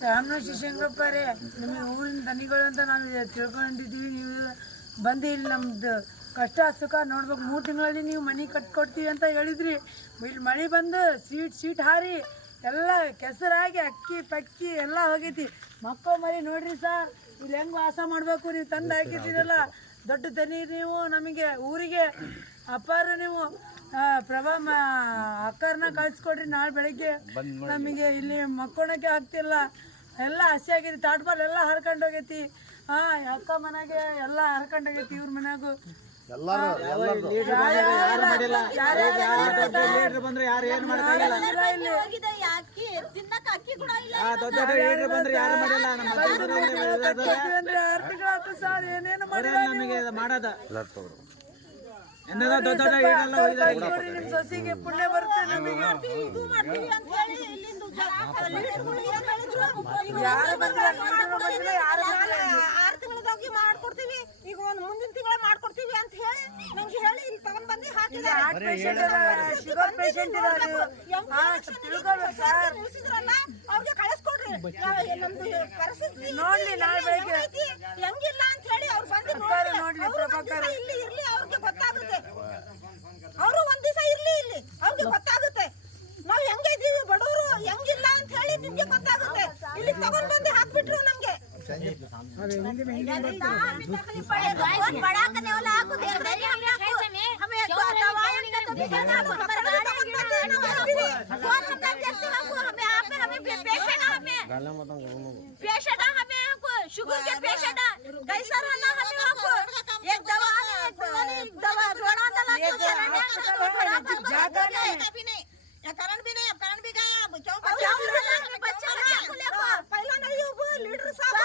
ಶಾಮನೂರು ಶಂಕರಪ್ಪರೇ, ನಿಮಗೆ ಊರಿನ ದನಿಗಳು ಅಂತ ನಾವು ತಿಳ್ಕೊಂಡಿದ್ದೀವಿ. ನೀವು ಬಂದು ಇಲ್ಲಿ ನಮ್ದು ಕಷ್ಟ ಸುಖ ನೋಡ್ಬೇಕು. 3 ತಿಂಗಳಲ್ಲಿ ನೀವು ಮನೆ ಕಟ್ಕೊಡ್ತೀವಿ ಅಂತ ಹೇಳಿದ್ರಿ. ಇಲ್ಲಿ ಮಳೆ ಬಂದು ಸೀಟ್ ಹಾರಿ ಎಲ್ಲ ಕೆಸರಾಗಿ ಅಕ್ಕಿ ಪಕ್ಕಿ ಎಲ್ಲ ಹೋಗೈತಿ. ಮಕ್ಕಳು ಮರಿ ನೋಡ್ರಿ ಸರ್, ಇಲ್ಲಿ ಹೆಂಗೆ ವಾಸ ಮಾಡಬೇಕು. ನೀವು ತಂದು ಹಾಕಿದ್ದೀರಲ್ಲ, ದೊಡ್ಡ ದನಿ ನೀವು ನಮಗೆ ಊರಿಗೆ ಅಪ್ಪಾರ. ನೀವು ಪ್ರಭಾ ಅಕ್ಕರನ್ನ ಕಳಿಸ್ಕೊಡ್ರಿ. ನಾಳೆ ಬೆಳಗ್ಗೆ ನಮಗೆ ಇಲ್ಲಿ ಮಕ್ಕೊಳಕ್ಕೆ ಆಗ್ತಿಲ್ಲ. ಎಲ್ಲ ಹಸಿ ಆಗೈತಿ. ತಾಟ್ಪಾಲ್ ಎಲ್ಲ ಹರ್ಕೊಂಡು ಹೋಗೈತಿ. ಅಕ್ಕ ಮನೆಗೆ ಎಲ್ಲ ಹರ್ಕೊಂಡು ಹೋಗೈತಿ. ಇವ್ರ ಮನ್ಯಾಗು ಏನೇನು ಮಾಡೋದ ಸೊಸಿಗೆ ಪುಣ್ಯ ಬರುತ್ತೆ ನಮಗೆ. ಮಾಡ್ಕೊಡ್ತೀವಿ, ಈಗ ಒಂದು ಮುಂದಿನ ತಿಂಗಳ ಮಾಡ್ಕೊಡ್ತೀವಿ ಅಂತ ಹೇಳಿ ನಂಗೆ ಹೇಳಿ ಇಲ್ಲಿ ತಗೊಂಡ್ ಬಂದು ಶುಗರ್ ಪೇಷಂಟ್ ನಿಲ್ಸಿದ್ರಲ್ಲ ಅವ್ರಿಗೆ ಕಳಿಸ್ಕೊಡ್ರಿ. ನಮ್ದು ಪರಿಸ್ಥಿತಿ ನೋಡ್ಲಿ ನಾಳೆ ಬೆಳಗ್ಗೆ ಹೆಂಗಿಲ್ಲ ಅಂತ ಹೇಳಿ ಅವ್ರು ಬಂದು ಇಲ್ಲಿ ಇರ್ಲಿ, ಅವ್ರಿಗೆ ಗೊತ್ತಾಗುತ್ತೆ. ಅವರು ಒಂದ್ ದಿವಸ ಇರ್ಲಿ ಇಲ್ಲಿ, ಅವ್ರಿಗೆ ಗೊತ್ತಾಗುತ್ತೆ ನಾವ್ ಹೆಂಗಿದೀವಿ, ಬಡವರು ಹೆಂಗಿಲ್ಲ ಅಂತ ಹೇಳಿ ನಿಮ್ಗೆ ಗೊತ್ತಾಗುತ್ತೆ. ಇಲ್ಲಿ ತಗೊಂಡ್ ಬಂದು ಹಾಕ್ಬಿಟ್ರು ನಮ್ಗೆ. शुगर के पेशेंट कैसा रहना हमें आपको एक दवा करंट भी नहीं, अब करंट भी गया। पहला नहीं लीडर साहब